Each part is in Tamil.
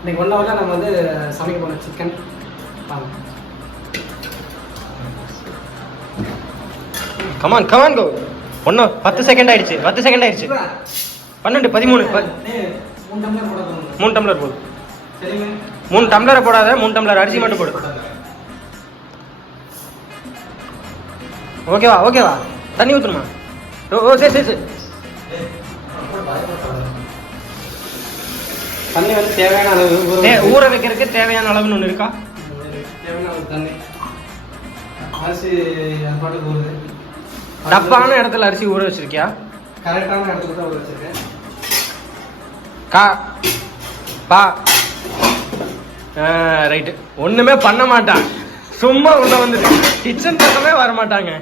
இன்னைக்கு 1 ஹவரில் நம்ம வந்து சமைக்க போகிறோம் சிக்கன். கமான் கோ. 10 செகண்ட் ஆயிடுச்சு. 12 13 3 டம்ளர் போடு. 3 டம்ளரை போடாத, 3 டம்ளர் அரிசி மட்டும் போடு. ஓகேவா தண்ணி ஊற்றணுமா? சரி தண்ணி வந்து தேவையான அளவு ஊற வைக்கிறதுக்கு தேவையான அளவுன்னு ஒன்று இருக்கா? தேவையான அளவு தண்ணி. அரிசி அது பாட்டுக்கு ஊறுது. தப்பான இடத்துல அரிசி ஊற வச்சிருக்கியா? கரெக்டான இடத்துல தான் ஊற வச்சிருக்கேன். ரைட்டு. ஒன்றுமே பண்ண மாட்டான், சும்மா உள்ள வந்துட்டு கிச்சன் பக்கமே வர மாட்டாங்க.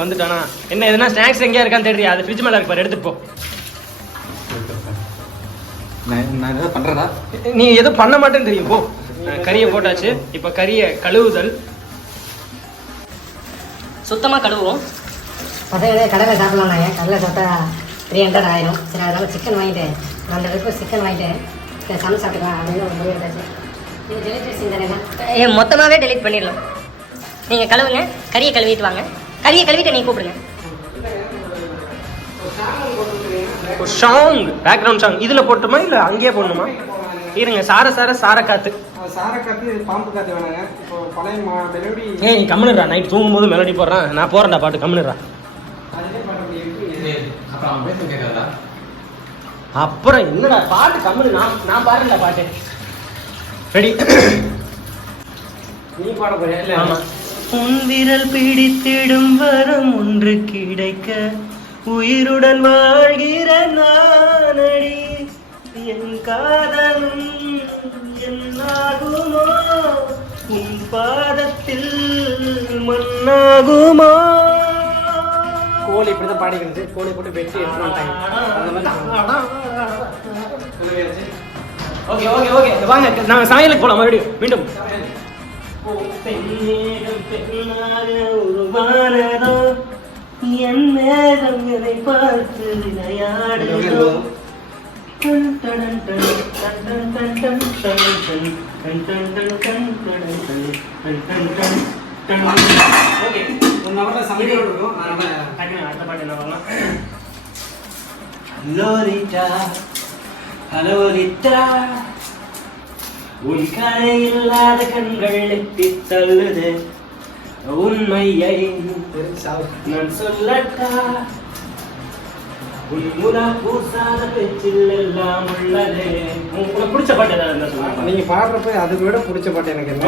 வந்துட்டானா என்ன? எதுனா ஸ்நாக்ஸ் எங்கேயா இருக்கான்னு தெரியா? அது ஃப்ரிட்ஜ் மேலே இருக்கு பாரு, எடுத்துட்டு போ. நான் எதாவது பண்ணுறதா? நீ எதுவும் பண்ண மாட்டேன்னு தெரியும், போ. கறியை போட்டாச்சு. இப்போ கறியை கழுவுதல். சுத்தமாக கழுவுவோம். பசங்க கடலை சாப்பிடலாம்னாங்க. கடலை சாப்பிட்டா 300 ஆயிரும். சரி, அதனால சிக்கன் வாங்கிட்டு 2 பேருக்கு சிக்கன் வாங்கிட்டு சமைச்சு சாப்பிட்டுக்கலாம் அப்படின்னு ஒரு முடிவு எடுத்தாச்சு. நீங்கள் டெலிட் செஞ்சாருங்க. மொத்தமாகவே டெலிட் பண்ணிடலாம். நீங்கள் கழுவுங்க, கறியை கழுவிட்டு வாங்க. கறியை கழுவிட்டு நீங்கள் கூப்பிடுங்க. சாங், பேக்ரவுண்ட் சாங் இதில் போட்டுமா இல்லை அங்கேயே போடணுமா? இருங்க. சாரக்காத்து பாம்பு காத்து வேணாங்க. இப்போ பழைய மெலோடி. நீ கம்முனுடா. நைட் தூங்கும் போது மெலடி போடுறான். நான் போறேன்டா பாட்டு. கம்முனுடா. அப்புறம் என்னடா பாட்டு? கம்முனு. நான் பாடுறேன்டா பாட்டு. ரெடி? நீ பாட போறியா? இல்லை. ஆமா. உன் விரல் பிடித்திடும் வரம் ஒன்று கிடைக்க உயிருடன் வாழ்கிற நானடி. என் காதலும் என்னாகுமோ, உன் பாதத்தில் மண்ணாகுமோ. கோழி இப்படிதான் பாடிக்கிறது. கோழி போட்டு வெட்டி எடுத்துட்டு வந்துட்டாங்க. அந்த மாதிரி. ஓகே வாங்க, நாங்கள் சமையலுக்கு போகலாம். மறுபடியும் மீண்டும். உருவானதோ என் மேகம் எதை பார்த்து விளையாடுதோ. அடுத்த பாட்டு என்ன பண்ணலாம்? ஹலோ லிட்டா, உன் கரை இல்லாத கண்கள் எட்டி தள்ளுது. உண்மையை நான் சொல்லட்டா, உன் முலா பூசாத பேச்சில் எல்லாம் உள்ளது. உங்களுக்கு பிடிச்ச பாட்டு ஏதாவது இருந்தா சொல்லுங்க. நீங்க பாடுறப்ப அதை விட பிடிச்ச பாட்டு எனக்கு என்ன?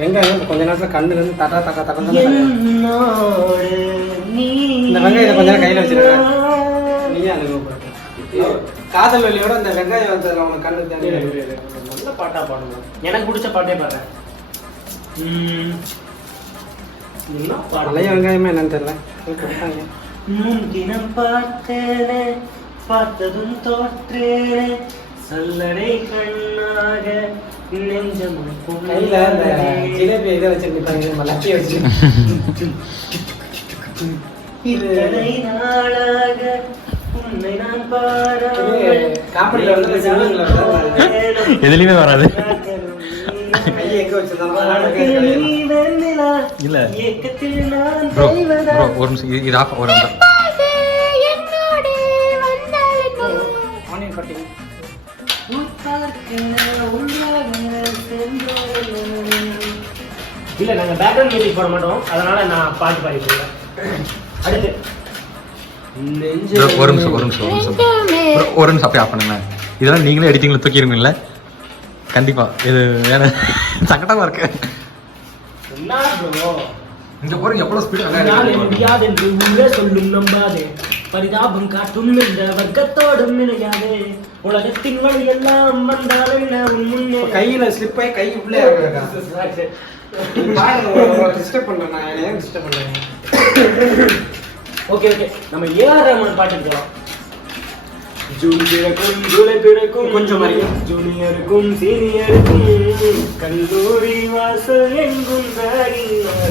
வெங்காயம் கொஞ்ச நேரத்துல கண்ணுல இருந்து தட்டா என்னோடு நீ. இந்த வெங்காயத்தை கொஞ்ச நேரம் கையில வச்சிருக்கேன். நீயே அனுபவப்படுத்த. காதல் வலியோட இந்த வெங்காயம் வந்ததுல உனக்கு கண்ணு தெரியும். நல்ல பாட்டா பாடணும். எனக்கு பிடிச்ச பாட்டே பாடுறேன். பழைய வெங்காயமே என்னன்னு தெரியல. முன்தினம் பார்த்தேனே, பார்த்ததும் தோற்றேனே, சல்லடை கண்ணாக நெஞ்சமும் கையில அந்த ஜிலேபி இதை வச்சிருப்பாங்க, நம்ம லக்கி வச்சு. இத்தனை நாளாக உன்னை நான் காமெடியில வந்து எதுலயுமே வராது. கையை எங்க வச்சிருந்தாலும் இல்ல ப்ரோ ஒரு நிமிஷம் இது ஆஃப். ஒரு நிமிஷம். Onion cutting. இல்ல நாங்க பேக்ரவுண்ட் மியூசிக் போட மாட்டோம், அதனால நான் பாட்டு பாடி போடுறேன். அடுத்து ஒரு நிமிஷம் அப்படியே ஆஃப் பண்ணுங்க. இதெல்லாம் நீங்களே எடிட்டிங்ல தூக்கிடுவீங்கல்ல? கண்டிப்பா. இது வேற சங்கடமா இருக்கு. இங்க போறீங்க எவ்வளவு ஸ்பீடு முடியாது என்று ஊரே சொல்லும் நம்பாதே, பரிதாபம் காட்டும் இந்த வர்க்கத்தோடும் நினைக்காதே, உலகத்தின் வழி எல்லாம் வந்தால் என்ன உன் முன்னே. கையில ஸ்லிப் ஆகி கை உள்ளே டிஸ்டர்ப் பண்ணேன். நான் ஏன் டிஸ்டர்ப் பண்ணேன்? ஓகே நம்ம ஏஆர் ரஹ்மான் பாட்டு போகலாம். ஜூன் பிறக்கும் ஜூலை பிறக்கும் கொஞ்சம் மாதிரி. ஜூனியருக்கும் சீனியருக்கும் கல்லூரி வாசல் எங்கும்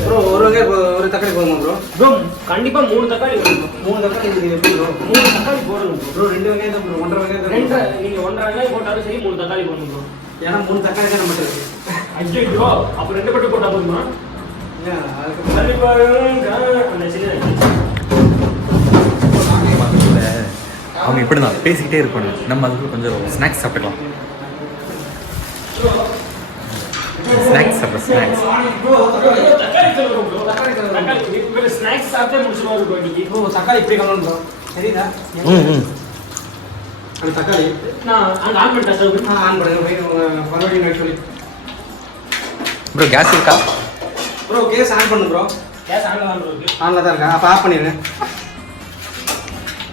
ப்ரோ ஒரு வெங்காயம் ஒரு தக்காளி போதுமா ப்ரோ? ப்ரோ கண்டிப்பா 3 தக்காளி வேணும். 3 தக்காளி இது எப்படி ப்ரோ? 3 தக்காளி போடணும் ப்ரோ 2 வெங்காயம் தான் ப்ரோ, 1.5 வெங்காயம் தான். 2 நீங்க 1.5 வெங்காயம் போட்டாலும் சரி 3 தக்காளி போடணும் ப்ரோ. ஏன்னா 3 தக்காளி தான் நம்மகிட்ட இருக்கு. ஐயோ அப்ப 2 மட்டும் போட்டா போதுமா? ஏன் அதுக்கு கண்டிப்பா அந்த சின்ன அவங்க இப்படி தான் பேசிக்கிட்டே இருக்கணும். நம்ம அதுக்கு கொஞ்சம் ஸ்நாக்ஸ் சாப்பிட்டுக்கலாம். ஸ்நாக்ஸ் சாப்பிட்ற ஸ்நாக்ஸ். தக்காளி சொல்லுங்க ப்ரோ. தக்காளி இப்ப ஸ்நாக்ஸ் சாப்பிட்டே முடிச்சுடுவாரு ப்ரோ இன்னைக்கு. ப்ரோ தக்காளி இப்படி கலந்து ப்ரோ சரிதா? அந்த தக்காளி நான் அங்க ஆன் பண்ணிட்டேன் சார். ஆன் பண்ணுங்க போய் மறுபடியும் சொல்லி ப்ரோ கேஸ் இருக்கா? ப்ரோ கேஸ் ஆன் பண்ணு ப்ரோ. கேஸ் ஆன்ல தான் ப்ரோ இருக்கு. ஆன்ல தான் இருக்கா? அப்போ ஆஃப் பண்ணிடுங்க.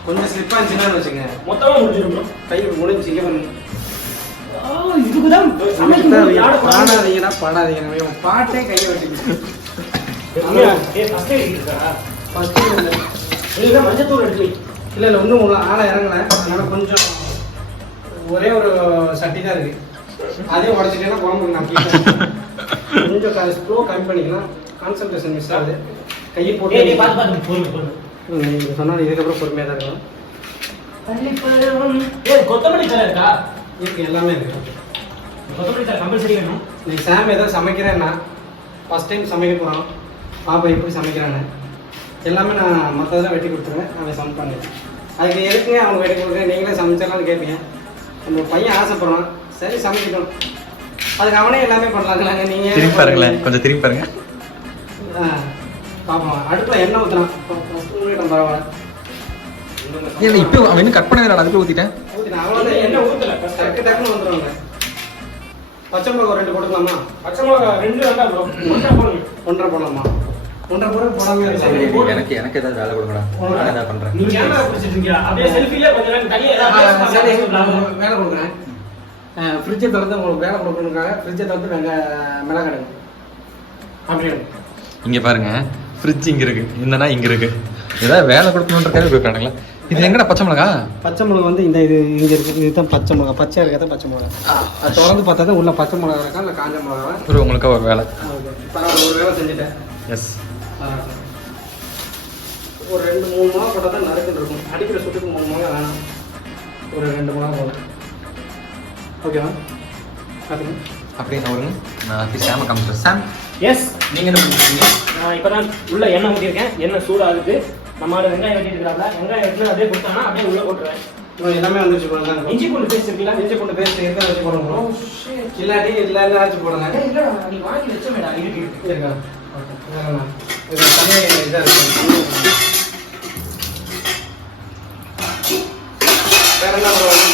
கொஞ்சம் ஸ்லிப்பாக இருந்துச்சுன்னு வச்சுங்க, மொத்தமா முடிஞ்சிடும் ப்ரோ. கை முடிஞ்சு இங்கே பண்ணுங்க. இதுக்கு தான் பாடாதீங்கடா பாடாதீங்க, பாட்டே கையை வச்சுக்கிட்டு ஃபஸ்ட்டு இல்லை மஞ்சத்தூள் எடுத்து இல்லை இல்லை ஒன்றும் ஆளை இறங்கலை. அதனால் கொஞ்சம் ஒரே ஒரு சட்டி தான் இருக்குது, அதே உடச்சிட்டேன்னா குழம்பு நான் கொஞ்சம் ஸ்லோ கம்மி பண்ணிக்கலாம். கான்சன்ட்ரேஷன் மிஸ் ஆகுது. கையை போட்டு பார்த்து போதும். நீங்கள் சொன்னால் இதுக்கப்புறம் பொறுமையாக தான் இருக்கும். கொத்தமல்லி தலை இருக்கா? இருக்கு, எல்லாமே இருக்குது. கொத்தமல்லி தலை கம்பல்சரி வேணும். நீ சாம் ஏதோ சமைக்கிறேன்னா ஃபஸ்ட் டைம் சமைக்க போகிறான், பாப்பா எப்படி சமைக்கிறான்னு எல்லாமே நான் மற்றதெல்லாம் வெட்டி கொடுத்துருவேன், அவன் சமைப்பாங்க. அதுக்கு எதுக்குங்க அவங்க வெட்டி கொடுக்குறேன், நீங்களே சமைச்சிடலாம்னு கேட்பீங்க. நம்ம பையன் ஆசைப்படுறான், சரி சமைக்கணும், அதுக்கு அவனே எல்லாமே பண்ணலாங்களாங்க. நீங்கள் திரும்பி பாருங்களேன், கொஞ்சம் திரும்பி பாருங்க. பார்ப்போம். அடுப்பில் எண்ணெய் ஊற்றுறான், பரவாயில்ல. இல்லை இப்போ அவன் இன்னும் கட் பண்ணவே அதுக்குள்ள ஊற்றிட்டேன். ஊற்றினா அவ்வளோதான், எண்ணெய் ஊற்றலை, டக்கு டக்குன்னு வந்துடுவாங்க. பச்சை மிளகா 2 போட்டுக்கலாமா? பச்சை மிளகா 2 வேண்டாம் ப்ரோ, 1.5 போடுங்க. 1.5 போடலாமா? 1.5 போட போடாமல் எனக்கு ஏதாவது வேலை கொடுக்கடா, நான் ஏதாவது பண்ணுறேன். நீங்க கேமரா பிடிச்சிட்டு இருக்கீங்களா? அப்படியே செல்ஃபிலே கொஞ்ச நேரம் தனியா ஏதாவது வேலை கொடுக்குறேன். ஃப்ரிட்ஜை திறந்து உங்களுக்கு வேலை கொடுக்கணுக்காக ஃப்ரிட்ஜை திறந்து மிளகா எடுங்க. அப்படி இங்கே பாருங்க, ஃப்ரிட்ஜ் இங்கே இருக்கு, இந்தனா இங்கே இருக்கு. ஏதாவது வேலை கொடுக்கணுன்றக்காக போயிட்டானுங்களா? இது எங்கடா பச்சை மிளகா? பச்சை மிளகா வந்து இந்த இது இங்கே இருக்குது, இதுதான் பச்சை மிளகா. பச்சையாக இருக்கிறத பச்சை மிளகா. அது தொடர்ந்து பார்த்தா தான் உள்ள பச்சை மிளகா இருக்கா இல்லை காஞ்ச மிளகா? ஒரு உங்களுக்கு ஒரு வேலை. பரவாயில்ல, ஒரு வேலை செஞ்சுட்டேன். எஸ். ஒரு 2-3 மிளகா போட்டால் தான் நறுக்குன்னு இருக்கும். அடிக்கிற சுட்டுக்கு 3 மிளகா வேணாம், ஒரு 2 மிளகா போதும். ஓகேவா? பார்த்துக்கணும். அப்படியே நான் வருங்க, நான் சாம காமிச்சிட்டேன். சாம் எஸ், நீங்கள் என்ன பண்ணுறீங்க? நான் இப்போ தான் உள்ள எண்ணெய் ஊற்றிருக்கேன். எண்ணெய் சூடாகுது. நம்ம வெங்காயம் வெட்டிட்டு இருக்கிறாப்ல, வெங்காயம் வெட்டினா அப்படியே கொடுத்தானா அப்படியே உள்ள போட்டுருவேன். எல்லாமே வந்துச்சு போடுங்க. இஞ்சி பூண்டு பேஸ்ட் இருக்குல்ல, இஞ்சி பூண்டு பேஸ்ட் இருக்க வச்சு போடுங்க. இல்லாட்டி இல்லைன்னு ஆச்சு போடுங்க. இல்லடா நீ வாங்கி வச்ச மேடா இருக்கு இருக்கா? ஓகே. இது தனியாக இதாக இருக்கும். வேற என்ன பண்ணுவாங்க?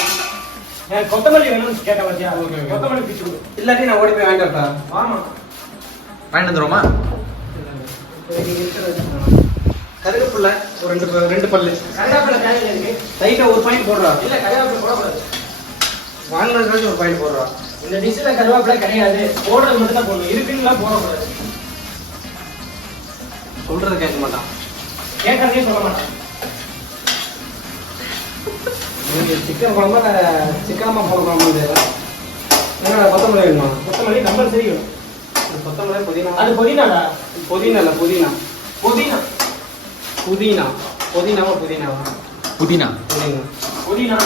எனக்கு கொத்தமல்லி வேணும்னு கேட்ட பாத்தியா? ஓகே. கொத்தமல்லி பிச்சு கொடு. இல்லாட்டி நான் ஓடி போய் வாங்கிட்டு வரட்டா? ஆமா, வாங்கிட்டு வந்துடுவோமா? கருவேப்பிலை ஒரு 2 பல்லு. கருவேப்பிலை தேவையில்லை இருக்கு. லைட்டாக ஒரு பாயிண்ட் போடுறா. இல்ல கருவேப்பிலை போடக்கூடாது. வாங்கினதுக்காச்சும் ஒரு பாயிண்ட் போடுறா. இந்த டிஷ்ல கருவேப்பிலை கிடையாது, போடுறது மட்டும் தான் போடணும். இருக்குன்னு போடக்கூடாது. சொல்றது கேட்க மாட்டான். கேட்கறதே சொல்ல மாட்டான். நீங்கள் சிக்கன் குழம்பா சிக்கனமாக போடுறோமா? ஏன்னா கொத்தமல்லி வேணுமா? கொத்தமல்லி கம்பல்சரி வேணும். கொத்தமல்லி புதினா. அது புதினாடா? புதினா இல்லை, புதினா. புதினா புதினா புதினாவா புதினாவா? புதினா. புதினா புதினா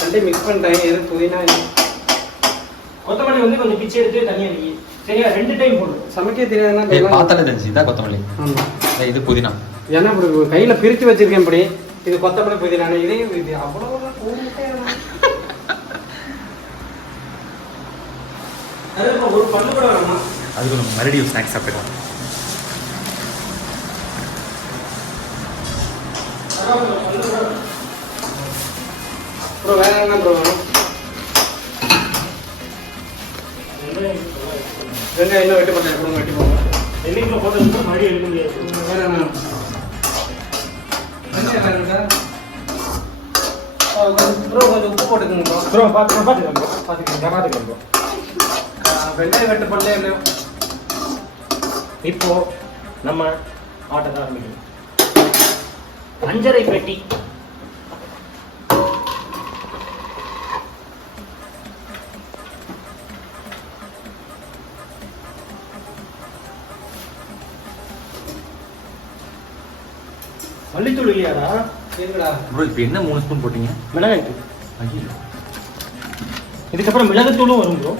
ரெண்டையும் மிக்ஸ் பண்ணிட்டேன். எது புதினா கொத்தமல்லி வந்து கொஞ்சம் பிச்சை எடுத்து தனியா நீ சரியா 2 டைம் போடு. சமைக்க தெரியாதுன்னா பார்த்தாலே தெரிஞ்சு இதான் கொத்தமல்லி. ஆமாம், இது புதினா. ஏன்னா இப்படி கையில் பிரித்து வச்சிருக்கேன். இப்படி இது கொத்தமல்லி புதினா, இதையும் இது அவ்வளோ ஒரு பல்லு கூட வேணுமா? அதுக்கு நம்ம மறுபடியும் ஸ்நாக்ஸ் சாப்பிடலாம். அப்புறம் வேற என்ன ப்ரோ வேணும்? வெங்காயம் இன்னும் வெட்டி போட்டேன், எப்படி வெட்டி போங்க. எண்ணெய்க்குள்ள போட்டதுக்கு மறுபடியும் எடுக்க முடியாது. வேற என்ன? வெங்காயம் வேற இருக்கா? ப்ரோ கொஞ்சம் உப்பு போட்டுக்கோங்க ப்ரோ. ப்ரோ பார்த்துக்கலாம் ப்ரோ. வெங்காயம் வெட்டு பண்ணல இல்லையோ? இப்போ நம்ம ஆட்டத்தை ஆரம்பிக்கணும். 5.5 பெட்டி மல்லித்தூள் இல்லையாடா? இருக்குடா. ப்ரோ இப்போ என்ன 3 ஸ்பூன் போட்டீங்க? மிளகாய் தூள். ஐயோ இதுக்கப்புறம் மிளகுத்தூளும் வரும் ப்ரோ.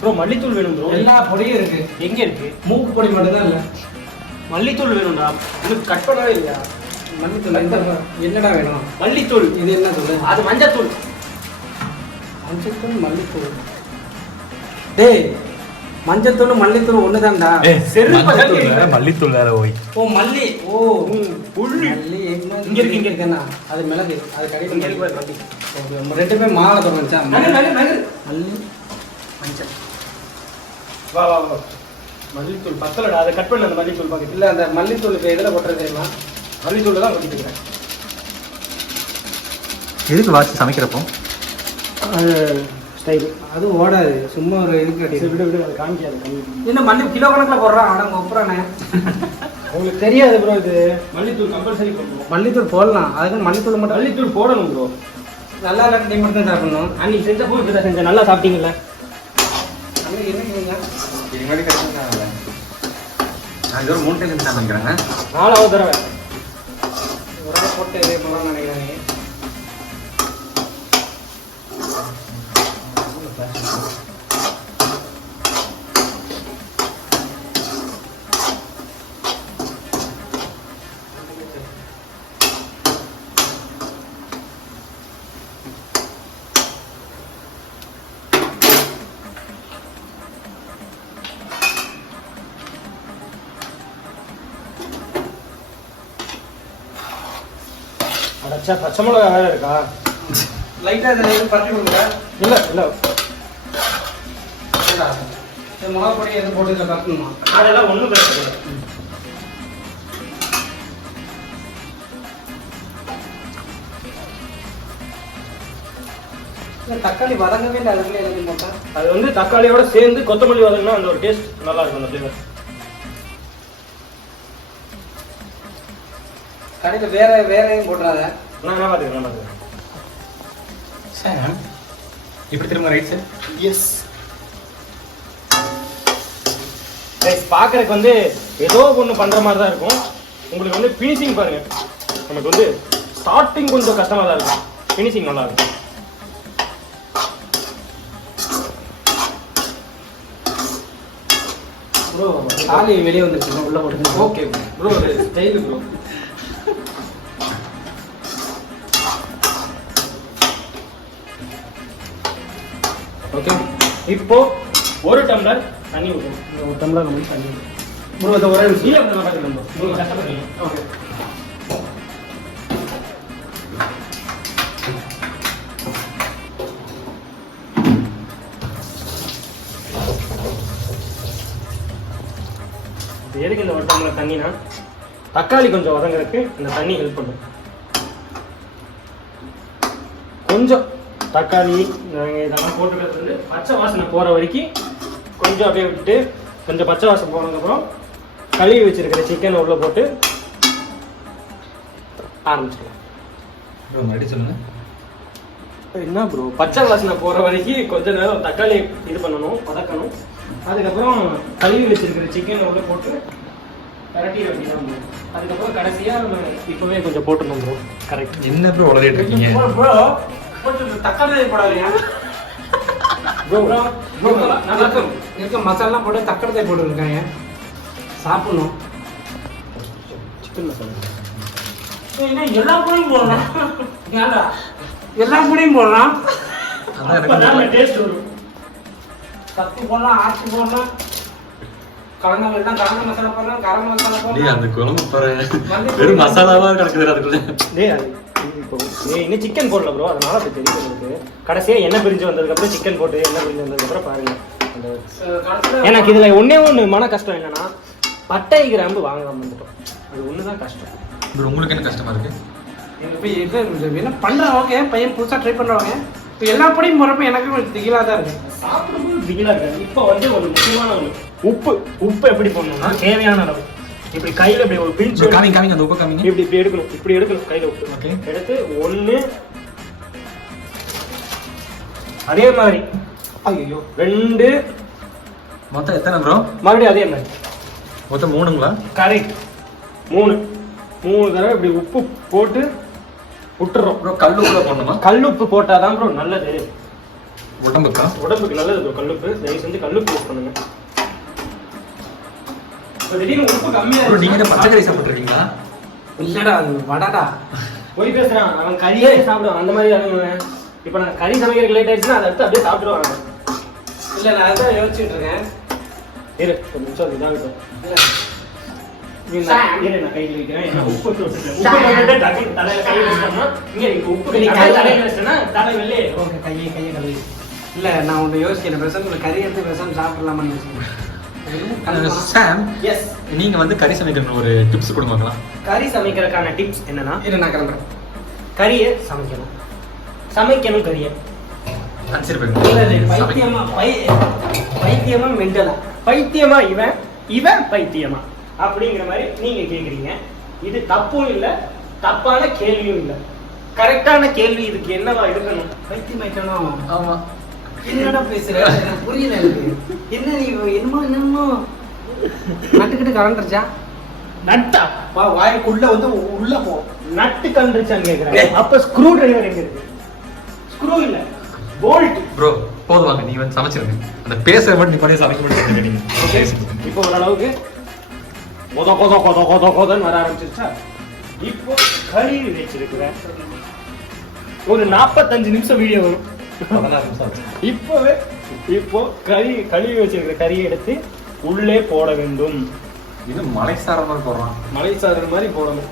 ப்ரோ மல்லித்தூள் வேணும் ப்ரோ. எல்லா பொடியும் இருக்கு. எங்க இருக்கு? மூக்கு பொடி மட்டும்தான் இல்லை. மல்லித்தூள் வேணும்டா. உங்களுக்கு கட் பண்ணவே இல்லையா? மல்லித்தூள் என்னடா வேணும்? மல்லித்தூள். இது என்ன தூள்? அது மஞ்சத்தூள். மஞ்சத்தூள் மல்லித்தூள். டேய் மஞ்சத்தூள் மல்லித்தூள் ஒண்ணுதான்டா. மல்லித்தூள் வேற ஓய். ஓ மல்லி. ஓ புள்ளி. மல்லி இங்க இருக்கு இருக்குண்ணா. அது மிளகு. அது இங்க கடிக்கு இருக்கு பாரு மல்லி. ஓகே ரெண்டுமே மாலை தொடங்குச்சா? மல்லி மஞ்சள். வா வா வா. மல்லித்தூள் பத்தலடா. அதை கட் பண்ண அந்த மல்லித்தூள் பாக்கெட். இல்ல அந்த மல்லித்தூளுக்கு எதுல போட்டுறது தெரியுமா? மல்லித்தூள் தான் கொட்டிட்டு இருக்கேன். எதுக்கு வாட்ச் சமைக்கிறப்போ? அது ஸ்டைல். அது ஓடாது. சும்மா ஒரு இதுக்கு சரி கட்டி. விடு விடு. அது காமிக்காது கம்மி. என்ன மல்லி கிலோ கணக்குல போடுறான்? அட ஒப்புறானே. உங்களுக்கு தெரியாது ப்ரோ. இது மல்லித்தூள் கம்பல்சரி போடணும். மல்லித்தூள் போடலாம். அதுக்கு மல்லித்தூள் மட்டும் மல்லித்தூள் போடணும் ப்ரோ. நல்லா இல்லை நீ மட்டும் தான் சாப்பிடணும். அன்னைக்கு செஞ்சப்போ இப்படி தான் செஞ்சேன். நல்லா சாப்பிட்டீங்கல்ல? அன்னைக்கு என்ன கேங்க? முன்னாடி கிடைச்சிருக்காங்க. நான் இது ஒரு 3 டைம் தான் நினைக்கிறேங்க. 4வது தடவை. ஒரு போட்டு இதே போலாம் நினைக்கிறேன். அடச்சா பச்சை மிளகா வேற இருக்கா? லைட்டா இதில் எதுவும் பரட்டி கொடுங்க. இல்ல இல்ல. இந்த மிளகா பொடி எதுவும் போட்டு இதில் பரட்டணுமா? அதெல்லாம் ஒன்றும் பிரச்சனை இல்லை. தக்காளி வதங்கவே இல்லை. அதுக்குள்ளே எதுவும் போட்டா அது வந்து தக்காளியோட சேர்ந்து கொத்தமல்லி வதங்கினா அந்த ஒரு டேஸ்ட் நல்லா இருக்கும். அந்த ஃப்ளேவர் கடையில் வேற எதுவும் போட்டுறாத. நான் பார்த்துக்கிறேன். சார் இப்படி திரும்ப ரைட் சார். எஸ். பார்க்கறதுக்கு வந்து ஏதோ ஒன்று பண்ணுற மாதிரி தான் இருக்கும். உங்களுக்கு வந்து ஃபினிஷிங் பாருங்க. நமக்கு வந்து ஸ்டார்டிங் கொஞ்சம் கஷ்டமாக தான் இருக்கும். ஃபினிஷிங் நல்லா இருக்கும். ப்ரோ தாலி வெளியே வந்துருச்சு. உள்ள போட்டு. Okay bro. Style bro. Okay இப்போ 1 டம்ளர் தண்ணி ஊற்றணும். 1 டம்ளர் நம்ம தண்ணி ஊற்றணும். ப்ரோ இதை ஒரே நிமிஷம். இல்லை நான் பார்த்துக்கலாம் ப்ரோ. நீங்கள் கஷ்டப்படுறீங்க. ஓகே. எதுக்கு இந்த 1 டம்ளர் தண்ணினா தக்காளி கொஞ்சம் வதங்குறதுக்கு இந்த தண்ணி ஹெல்ப் பண்ணும். கொஞ்சம் தக்காளி இதெல்லாம் போட்டுக்கிறது வந்து பச்சை வாசனை போகிற வரைக்கும் கொஞ்சம் அப்படியே விட்டுட்டு கொஞ்சம் பச்சை வாசனை போனதுக்கப்புறம் கழுவி வச்சிருக்கிற சிக்கனை உள்ளே போட்டு ஆரம்பிச்சிடலாம். ப்ரோ மறுபடியும் சொல்லுங்க. என்ன ப்ரோ பச்சை வாசனை போகிற வரைக்கும் கொஞ்ச நேரம் தக்காளி இது பண்ணணும், வதக்கணும். அதுக்கப்புறம் கழுவி வச்சிருக்கிற சிக்கனை உள்ளே போட்டு கரட்டி அப்படிதான் ப்ரோ. அதுக்கப்புறம் கடைசியாக நம்ம இப்போவே கொஞ்சம் போட்டுருந்தோம் ப்ரோ. கரெக்ட். என்ன ப்ரோ உளறிட்டு இருக்கீங்க? ப்ரோ கொஞ்சம் தக்காளி போடாதீங்க. ப்ரோ ப்ரோ இருக்க மசாலா போட்டு தக்காளி போட்டுருக்காங்க. சாப்பிடணும். சிக்கன் மசாலா எல்லா பொடியும் போடலாம். ஏன்டா எல்லா பொடியும் போடலாம். அதான் டேஸ்ட் வரும். கத்தி போடலாம், ஆச்சி போடலாம், கலந்த எல்லாம் கலந்த மசாலா போடலாம், கரம் மசாலா போடலாம். அந்த குழம்பு பாரு வெறும் மசாலாவா கிடக்குது அதுக்குள்ள. டேய் அது இப்போ இன்னும் சிக்கன் போடல ப்ரோ. அதனால அப்படி தெரியும் உங்களுக்கு. கடைசியாக எண்ணெய் பிரிஞ்சு வந்ததுக்கப்புறம் சிக்கன் போட்டு எண்ணெய் பிரிஞ்சு வந்ததுக்கப்புறம் பாருங்க. எனக்கு இதில் ஒன்று மன கஷ்டம் என்னன்னா பட்டை கிராம்பு வாங்காம வந்துட்டோம். அது ஒன்று தான் கஷ்டம். ப்ரோ உங்களுக்கு என்ன கஷ்டமா இருக்கு? இப்போ என்ன பண்ணுறவங்க பையன் புதுசாக ட்ரை பண்ணுறவங்க இப்போ எல்லா பொடியும் போடுறப்ப எனக்கு கொஞ்சம் திகிலாக தான் இருக்கு. சாப்பிடும்போது திகிலாக இருக்காது. இப்போ வந்து ஒரு முக்கியமான ஒன்று உப்பு எப்படி போடணும்னா தேவையான அளவு இப்படி கையில் இப்படி ஒரு பிஞ்சு காமிங்க அந்த உப்பு காமிங்க. இப்படி எடுக்கணும் கையில் உப்பு. ஓகே எடுத்து 1 அதே மாதிரி ஐயோ 2 மொத்தம் எத்தனை ப்ரோ? மறுபடியும் அதே மாதிரி மொத்தம் 3ங்களா? கரெக்ட் 3 3 தடவை இப்படி உப்பு போட்டு விட்டுறோம். ப்ரோ கல் உள்ள போடணுமா? கல்லுப்பு போட்டாதான் ப்ரோ நல்லது, உடம்புக்கா? உடம்புக்கு நல்லது ப்ரோ. கல்லுப்பு தயவு செஞ்சு கல்லுப்பு யூஸ் பண்ணுங்க. திடீர்னு உப்பு கம்மியா ப்ரோ நீங்க என்ன பச்சைக்கறி சாப்பிட்டுருக்கீங்களா? இல்லடா அது வடடா. போய் பேசுறான் அவன். கறியே சாப்பிடுவான் அந்த மாதிரி ஆளுங்க. இப்போ நான் கறி சமைக்கிறதுக்கு லேட் ஆயிடுச்சுன்னா அதை எடுத்து அப்படியே சாப்பிடுவாங்க. இல்லை நான் அதான் யோசிச்சுட்டு இருக்கேன். இரு ஒரு நிமிஷம் இதாகட்டும். நான் கையில் வைக்கிறேன். என்ன உப்பு போட்டுட்டு டக்குனு தலையில கை வச்சிட்டோம்னா இங்கே உப்பு தலையில வச்சிட்டோம்னா தலை வெள்ளே. ஓகே கையை கழுவி. இல்லை நான் ஒன்று யோசிக்கிறேன். பெசம் கறி எடுத்து பெசம் சாப்பிடலாமான்னு யோசிக்கிறேன். சாம், எஸ், நீங்க வந்து கறி சமைக்கணும் ஒரு டிப்ஸ் கொடுங்களா? கறி சமைக்கிறதுக்கான டிப்ஸ் என்னன்னா, இரு நான் கிளம்புறேன். கறியை சமைக்கணும் கறியை. பைத்தியமா மெண்டலா? பைத்தியமா இவன் பைத்தியமா அப்படிங்கிற மாதிரி நீங்க கேக்குறீங்க. இது தப்பும் இல்ல, தப்பான கேள்வியும் இல்ல. கரெக்டான கேள்வி இதுக்கு என்னவா இருக்கணும்? பைத்தியம் வைக்கணும். ஆமா. என்னடா பேசுற? எனக்கு புரியல. எனக்கு என்ன நீ என்னமோ நட்டுக்கிட்டு கலந்துருச்சா? நட்டா வாய்க்குள்ள வந்து உள்ள போ. நட்டு கலந்துருச்சான்னு கேக்குறேன். அப்ப ஸ்க்ரூ டிரைவர் எங்க இருக்கு? ஸ்க்ரூ இல்ல, போல்ட். ப்ரோ போதுவாங்க, நீ வந்து சமைச்சிருங்க. அந்த பேச மட்டும் நீ பண்ணி சமைக்க முடியாது நீங்க. ஓகே, இப்போ ஓரளவுக்கு கொதன்னு வர ஆரம்பிச்சிருச்சா? இப்போ கழுவி வச்சிருக்கிறேன். ஒரு 45 நிமிஷம் வீடியோ வரும். 16 நிமிஷம் ஆச்சு. இப்போ கழுவி வச்சிருக்கிற கறியை எடுத்து உள்ளே போட வேண்டும். இது மலைசார மாதிரி போடுறான். மலை சாதன மாதிரி போடணும்.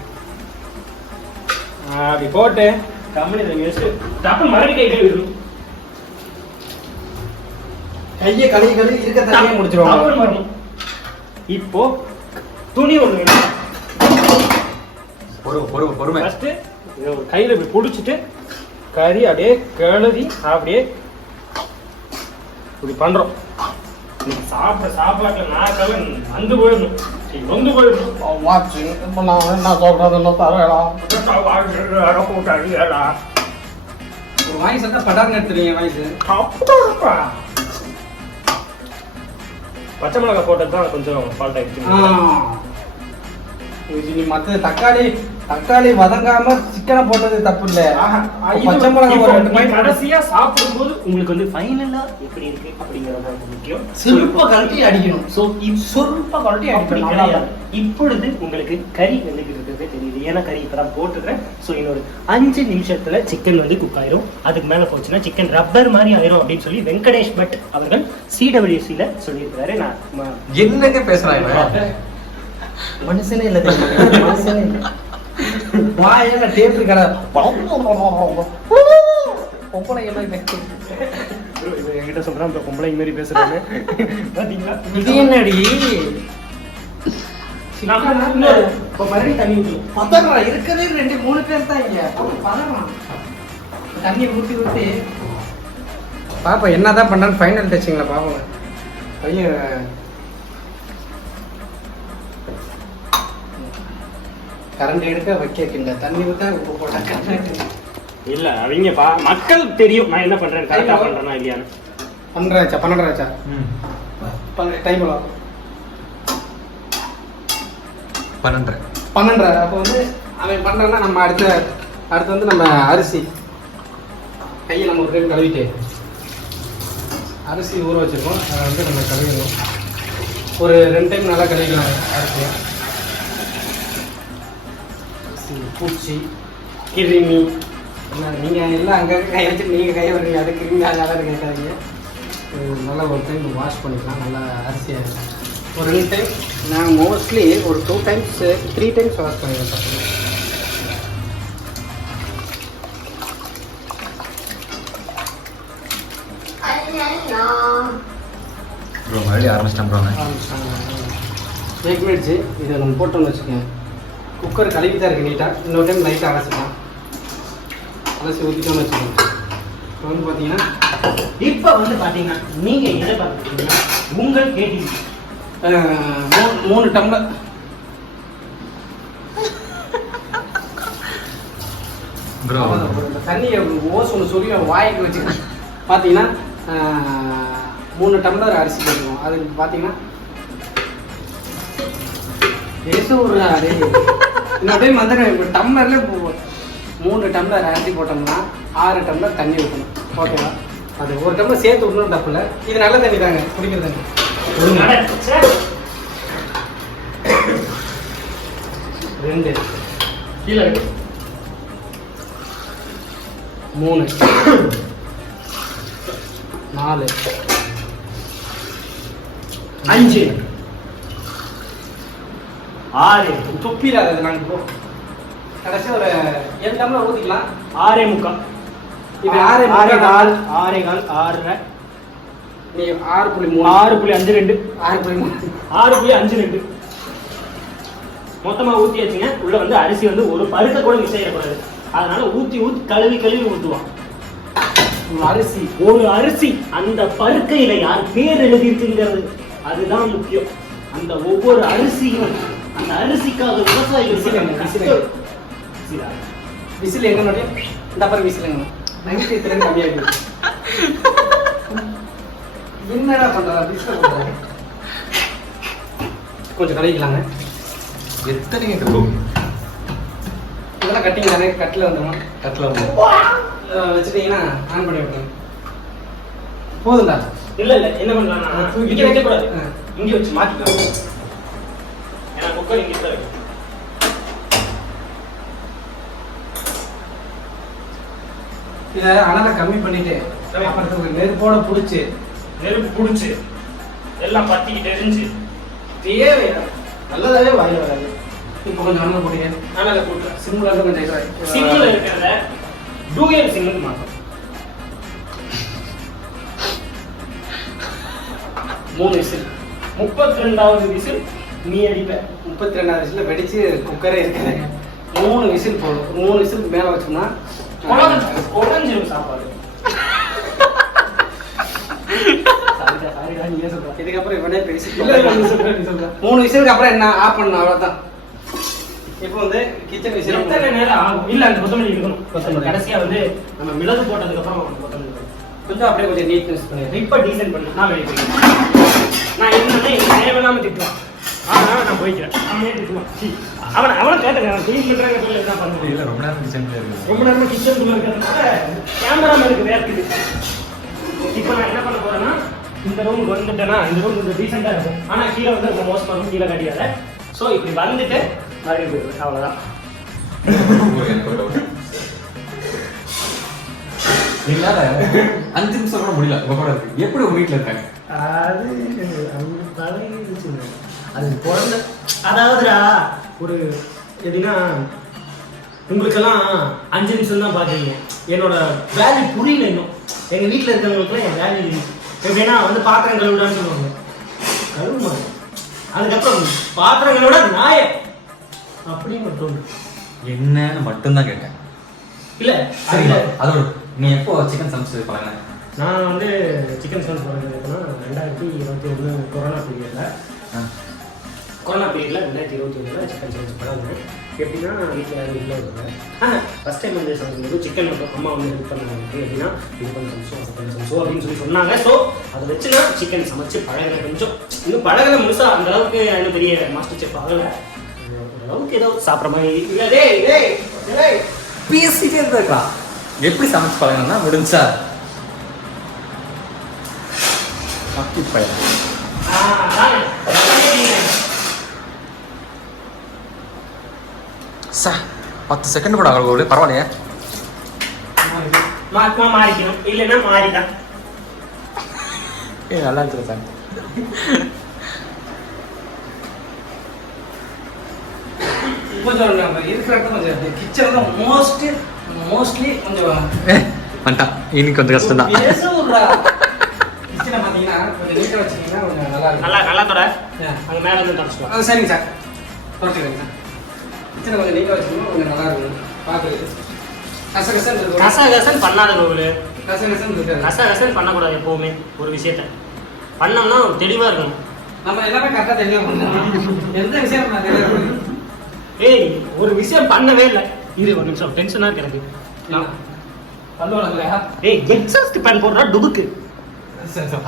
அப்படி போட்டு கம்பெனி வச்சு டப்பு மறுபடியும் கை கழுவிடணும். கையை கழுவி இருக்க தனியாக முடிச்சிருவாங்க. வரணும். இப்போ துணி ஒண்ணு வேணும். பொறுமை. ஃபர்ஸ்ட் இதை ஒரு கையில இப்படி பிடிச்சிட்டு கறி அப்படியே கழுவி அப்படியே இப்படி பண்றோம். சாப்பாட்டுல நாக்கெல்லாம் வந்து போயிடணும், வந்து போயிடணும். நான் சொல்றது தரலாம். ஒரு வாங்கி சத்தா படார்னு எடுத்துருவீங்க வாய்ஸ். பச்சை மிளகாய் போட்டது தான் கொஞ்சம் ஃபால்ட் ஆயிடுச்சு. நீ மற்ற தக்காளி வதங்காம சிக்கனை போட்டது தப்பு இல்ல. பச்சை மிளகாய் ஒரு 2 பாயிண்ட் கடைசியா சாப்பிடும்போது உங்களுக்கு வந்து ஃபைனலா எப்படி இருக்கு அப்படிங்கறது முக்கியம். சொற்ப கழட்டி அடிக்கணும். சோ சொற்ப கழட்டி அப்படி அடிக்கணும். கிடையாது. இப்பொழுது உங்களுக்கு கறி வெந்துகிட்டு இருக்கிறது தெரியுது. ஏன்னா கறி இப்பதான் போட்டுக்கிறேன். ஸோ இன்னொரு 5 நிமிஷத்துல சிக்கன் வந்து குக் ஆயிரும். அதுக்கு மேல போச்சுன்னா சிக்கன் ரப்பர் மாதிரி ஆயிரும் அப்படின்னு சொல்லி வெங்கடேஷ் பட் அவர்கள் CWC-ல சொல்லியிருக்கிறாரு. நான் என்னங்க பேசுறாங்க? மனுஷனே இல்ல, மனுஷனே இல்ல. வாயில டேப் கடை பொம்பளை என்கிட்ட சொல்றான் பொம்பளை மாதிரி பேசுறாங்க. பாத்தீங்களா இது என்னடி? தண்ணி பதறா இருக்கதே 2-3 பேர் தான் இங்க. பதறா தண்ணி ஊத்தி பாப்பா என்னதான் பண்றான்னு ஃபைனல் டச்சிங்ல பாப்போம். பையன் கரண்ட் எடுக்க வைக்க தண்ணி ஊத்தா உப்பு போட்டா கரண்ட் இல்ல. அவங்க மக்கள் தெரியும் நான் என்ன பண்றேன், கரெக்டா பண்றேனா இல்லையான்னு. 12 டைம் 12. அப்போ வந்து அவன் பண்றான்னா நம்ம அடுத்து வந்து நம்ம அரிசி கையை நம்ம ஒரு டைம் கழுவிட்டு அரிசி ஊற வச்சிருக்கோம். அதை வந்து நம்ம கழுவிடணும். ஒரு 2 டைம் நல்லா கழுவிக்கலாம் அரிசியை. பூச்சி கிருமி நீங்கள் எல்லாம் அங்கே கை வச்சு நீங்கள் கை வரீங்க, அது கிருமி அதனால கேட்காதீங்க. நல்லா ஒரு டைம் வாஷ் பண்ணிக்கலாம். நல்லா அரிசியை ஒரு 2 டைம். நான் மோஸ்ட்லி ஒரு 2 டைம்ஸ் 3 டைம்ஸ் வாஷ் பண்ணிடுவேன். ப்ரோ மறுபடியும் ஆரம்பிச்சிட்டேன். மினிட்ஸு இதை நம்ம போட்டோம்னு வச்சுக்கோங்க. குக்கர் கழுவி தான் இருக்குது நீட்டாக. இன்னொரு டைம் லைட்டாக அலசிக்கலாம். அலசி ஊற்றிட்டோம்னு வச்சுக்கோங்க. இப்போ வந்து பார்த்தீங்கன்னா நீங்கள் எதை பார்த்துக்கிட்டீங்கன்னா உங்கள் கேட்டீங்க 3 டம்ளர் தண்ணியை ஓஸ் ஒன்று சொல்லி வாய்க்கு வச்சுக்கோங்க. பார்த்தீங்கன்னா 3 டம்ளர் அரிசி போட்டுருவோம். அதுக்கு பார்த்தீங்கன்னா இன்னொரு டைம் வந்து இப்போ டம்ளர்ல 3 டம்ளர் அரிசி போட்டோம்னா 6 டம்ளர் தண்ணி ஊற்றணும். ஓகேவா? அது ஒரு டம்ளர் சேர்த்து விடணும், தப்பு இல்லை. இது நல்ல தண்ணி தாங்க, குடிக்கிற தண்ணி. ரெண்டு கீழே 3 4 5 6 துப்பிடாது. அது நாங்கள் போ கடைசி ஒரு 7 டம்ளர் ஊற்றிக்கலாம். 6.75 இது 6.4 6.4 6.5 நீ 6.3 6.52 6.3 6.52 மொத்தமா ஊத்தியாச்சுங்க. உள்ள வந்து அரிசி வந்து ஒரு பருக்க கூட மிஸ் ஆயிடக்கூடாது. அதனால ஊத்தி கழுவி ஊத்துவான். அரிசி ஒரு அரிசி அந்த பருக்கையில யார் பேர் எழுதியிருக்குங்கிறது அதுதான் முக்கியம். அந்த ஒவ்வொரு அரிசியும் அந்த அரிசிக்காக விவசாயிகள் விசில் எங்க நோட்டியா இந்த அப்புறம் விசிலுங்க நைட்டு திறன் கம்மியாக என்னடா பண்றா விசில் போடுறாங்க. கொஞ்சம் கழுவிக்கலாங்க. எத்தனைங்க கப்பு இதெல்லாம் கட்டிங் தானே, கட்டில் வந்துடும். கட்டில் வந்து வச்சுட்டீங்கன்னா ஆன் பண்ணி விட்டுருங்க. போதும்டா. இல்ல என்ன பண்ணலாம்னா இங்க வைக்க கூடாது, இங்க வச்சு மாத்திக்கலாம். ஏன்னா குக்கர் இங்க தான் இருக்கு. இதை அனலை கம்மி பண்ணிட்டு அப்புறம் நெருப்போட பிடிச்சி நெருப்பு புடிச்சு எல்லாம் பத்திக்கிட்டு எரிஞ்சு தேவை நல்லதாவே வாயில் வராது. இப்போ கொஞ்சம் அனல் போட்டீங்க. அனலை போட்டு சிம்ல இருந்து கொஞ்சம் சிம்ல இருக்கிறத டூயல் சிம்முக்கு மாத்தோம். 3 விசில் 32வது விசில் நீ அடிப்ப. 32வது விசில் வெடிச்சு குக்கரே இருக்காது. 3 விசில் போடும். 3 விசில் மேலே வச்சோம்னா குழஞ்சிரும் சாப்பாடு. இதுக்கப்புறம் இவனே பேசி 3 விசிலுக்கு அப்புறம் என்ன ஆஃப் பண்ணணும், அவ்வளோதான். இப்போ வந்து கிச்சன் விசில் எத்தனை நேரம் ஆகும்? இல்ல அந்த கொத்தமல்லி இருக்கணும். கடைசியா வந்து நம்ம மிளகு போட்டதுக்கு அப்புறம் கொத்தமல்லி கொஞ்சம் அப்படியே கொஞ்சம் நீட்னஸ் பண்ணிடுறேன். இப்ப டீசன்ட் பண்ணி நான் வெளியே போயிடுறேன். நான் என்னன்னா தேவையில்லாம திட்டுவான். ஆனா நான் போய்க்கிறேன். அவனே திட்டுவான். அவனை கேட்டேன் கிளீன் பண்றாங்க என்ன பண்ணுறது. இல்லை ரொம்ப நேரம் கிச்சன்ல இருக்கு. ரொம்ப நேரமா கிச்சனுக்குள்ள இருக்கிறதுனால கேமராமேனுக்கு வேர்க்குது. இப்போ நான் என்ன பண்ண போறேன்னா இந்த ரூமுக்கு வந்துட்டேன்னா இந்த ரூம் கொஞ்சம் டீசெண்டா இருக்கும். ஆனா கீழே வந்து ரொம்ப மோசமா இருக்கும், கீழே கட்டியாத. ஸோ இப்படி வந்துட்டு மறுபடியும் போயிடுவேன். அவ்வளோதான். எனக்கு ஒரு doubt. என்னால 5 நிமிஷம் கூட முடியல. உங்க கூட இருக்கு. எப்படி உங்க வீட்டுல இருக்காங்க? அது அது குழந்தை. அதாவதுடா ஒரு எப்படின்னா உங்களுக்கெல்லாம் 5 நிமிஷம் தான் பார்க்குறீங்க. என்னோட வேல்யூ புரியல இன்னும். எங்கள் வீட்டில் இருக்கிறவங்களுக்குலாம் என் வேல்யூ இல்லை. எப்படின்னா வந்து பாத்திரம் கழுவிடான்னு சொல்லுவாங்க. கழுவுமா அதுக்கப்புறம் பாத்திரம் கழுவிட நாய அப்படின்னு தோணு. என்னன்னு மட்டும்தான் கேட்டேன். இல்லை சரிங்களா? அதோட நீ எப்போ சிக்கன் சமைச்சது பாருங்க. நான் வந்து சிக்கன் சமைச்சு பண்ணுறதுன்னா 2021 கொரோனா பீரியடில் கொரோனா பீரியடில் 2021 சிக்கன் சமைச்சு பழகுனேன். எப்படின்னா வீட்டில் யாரும் இல்லை இருக்காங்க. ஃபஸ்ட் டைம் வந்து சமைக்கும்போது சிக்கன் மட்டும் அம்மா வந்து ஹெல்ப் பண்ணாங்க. எப்படின்னா இது பண்ண சமைச்சோம் அது பண்ண சமைச்சோம் அப்படின்னு சொன்னாங்க. ஸோ அதை வச்சு நான் சிக்கன் சமைச்சு பழகின கொஞ்சம் இன்னும் பழகின முழுசா அந்த அளவுக்கு எனக்கு பெரிய மாஸ்டர் செஃப் ஆகலை. ஓரளவுக்கு ஏதோ சாப்பிட்ற மாதிரி இல்லை. பேசிட்டே இருக்கலாம். எப்படி சமைச்சு பழகணும்னா முடிஞ்சா பக்கி பையன் சார் 10 செகண்ட் கூட ஆகல. ஒரு பரவாயில்லையே. மாறிக்கணும் இல்லைன்னா மாறிதான். நல்லா இருக்கு சார். கொஞ்சம் இருக்கிற கொஞ்சம் கிச்சன் தான் மோஸ்ட்லி கொஞ்சம் வந்துட்டான். இன்னைக்கு கொஞ்சம் கஷ்டம் தான். கிச்சனை பார்த்தீங்கன்னா கொஞ்சம் நீட்டாக வச்சுக்கிங்கன்னா கொஞ்சம் நல்லா இருக்கும். நல்லா தொட அங்கே மேலே வந்து தொடச்சிக்கலாம். அது சரிங்க சார். ஓகேங்க சார். கிச்சனை கொஞ்சம் நீட்டாக வச்சுக்கணும், கொஞ்சம் நல்லா இருக்கும் பார்க்குறது. கசகசன் இருக்கும். கசகசன் பண்ணாத கோவில். கசகசன் இருக்காது. கசகசன் பண்ணக்கூடாது எப்போவுமே. ஒரு விஷயத்த பண்ணோம்னா தெளிவாக இருக்கணும். நம்ம எல்லாமே கரெக்டாக தெளிவாக பண்ணணும். எந்த விஷயம் நான் தெளிவாக பண்ணணும். ஏய் ஒரு விஷயம் பண்ணவே இல்லை. இது ஒரு நிமிஷம் டென்ஷனாக இருக்கு எனக்கு. பல்லு வளர்க்கலையா? ஏய் எக்ஸாஸ்ட் பேன் போடுறா டுபுக்கு.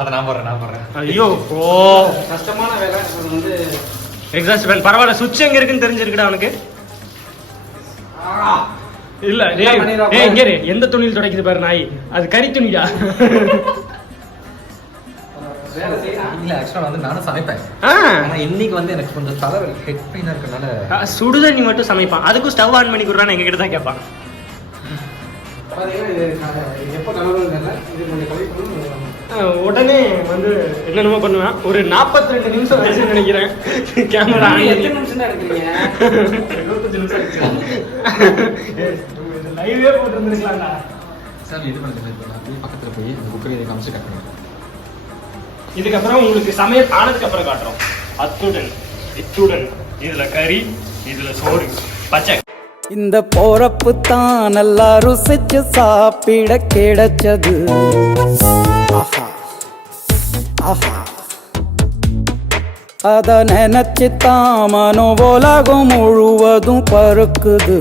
அதை நான் போடுறேன். ஐயோ ஓ கஷ்டமான வேலை. அது வந்து எக்ஸாஸ்ட் பேன் பரவாயில்ல. சுவிட்ச் எங்கே இருக்குன்னு தெரிஞ்சிருக்குடா அவனுக்கு. இல்ல என்ன டேய் பண்ணிடுவா டேய் இங்க இரு. எந்த துணியில் துடைக்குது பாரு நாய், அது கறி துணிடா. வேலை செய்யலாம். இல்ல ஆக்சுவலா வந்து நானும் சமைப்பேன். ஆ, ஆனா இன்னைக்கு வந்து எனக்கு கொஞ்சம் தலைவலி ஹெட் பெயினா இருக்கனால சுடுதண்ணி மட்டும் சமைப்பான். அதுக்கும் ஸ்டவ் ஆன் பண்ணி கொடுறான்னு எங்க கிட்ட தான் கேட்பான். பார்த்தீங்கன்னா இது எப்போ கலவரம் தெரியல. இது கொஞ்சம் கம்மி பண்ணணும். உடனே வந்து என்னென்னமோ பண்ணுவேன். ஒரு 42 நிமிஷம் ஆச்சுன்னு நினைக்கிறேன் கேமரா. எத்தனை நிமிஷம் தான் எடுக்கிறீங்க? 25 நிமிஷம் ஆச்சு. லைவே போட்டு இருந்திருக்கலாம்டா. சார் இது பண்ணுங்க சார். அப்படியே பக்கத்துல போய் அந்த குக்கரை காமிச்சு கட் பண்ணுங்க. இதுக்கப்புறம் உங்களுக்கு சமையல் ஆனதுக்கு அப்புறம் காட்டுறோம். இத்துடன் இதுல கறி, இதுல சோறு, பச்சை. இந்த போறப்பு தான் நல்லா ருசிச்சு சாப்பிட கிடைச்சது. ஆஹா ஆஹா, அத நினைச்சு தான் மனோ உலகம் முழுவதும் பருக்குது.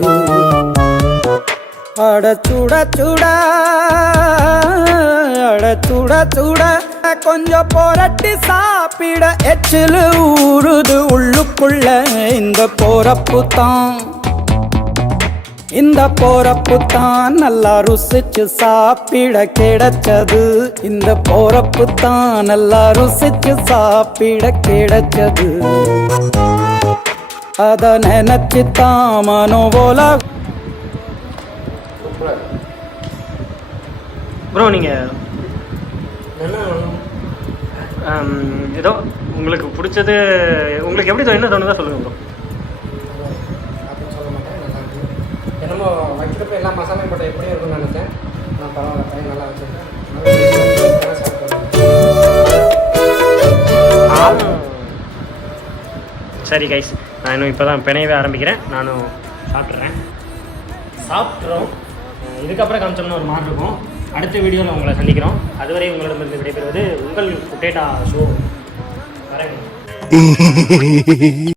அட சுட சுட அட சுட சுட கொஞ்சம் புரட்டி சாப்பிட எச்சிலு ஊறுது உள்ளுக்குள்ள. இந்த போறப்பு தான் நல்லா ருசிச்சு சாப்பிட கிடைச்சது. இந்த போறப்பு தான் நல்லா ருசிச்சு சாப்பிட கிடைச்சது. அத நினைச்சு தான் மனோ உலகம். ப்ரோ நீங்கள் ஏதோ உங்களுக்கு பிடிச்சது, உங்களுக்கு எப்படி என்ன தோணுதோ சொல்லுங்கள் ப்ரோ. அப்படின்னு சொல்ல மாட்டேன். நல்லா இருக்கு. என்னமோ வைக்கிறப்ப எல்லா மசாலையும் போட்டு எப்படியும் இருக்கும்னு நினச்சேன். நான் பரவாயில்ல, பையன் நல்லா வச்சுருக்கேன். சரி கைஸ், நான் இன்னும் இப்போ தான் பிணையவே ஆரம்பிக்கிறேன். நானும் சாப்பிட்றோம். இதுக்கப்புறம் காமிச்சோம்னா ஒரு மாதிரி இருக்கும். அடுத்த வீடியோவில் உங்களை சந்திக்கிறோம். அதுவரை உங்களிடமிருந்து விடைபெறுவது உங்கள் குட்டேட்டா ஷோ. வரேன்.